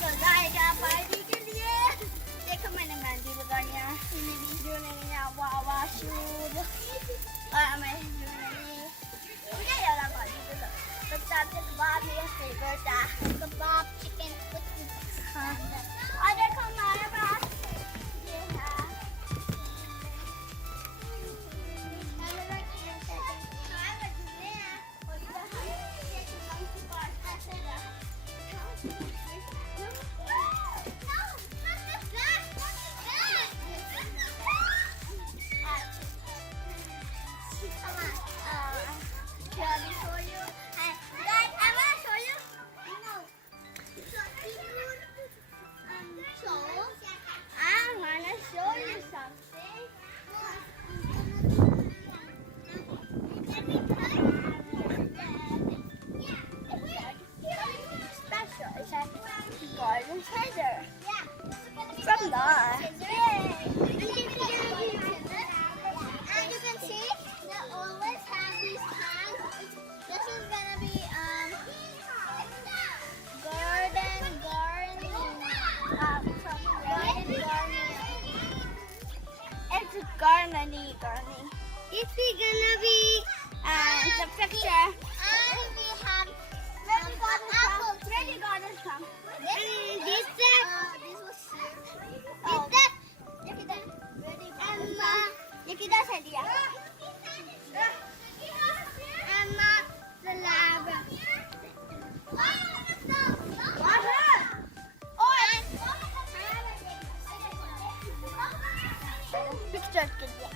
तो जाएगा पार्टी के लिए। देखो मैंने मेहंदी लगाई है, वीडियो लेनी है, वाह वाह शूट मैं मुझे यार पार्टी के लिए बच्चा के कबाब मेरा फेवरेट है, कबाब चिकन कुछ हाँ। और देखो हमारे पास ये है garden treasure from there. And you can see they always have these tags. This is gonna be garden gardening. It's gardening. This is gonna be the picture. And we have where you got this from? This was Nikita said yeah. Emma the lab. Picture के लिए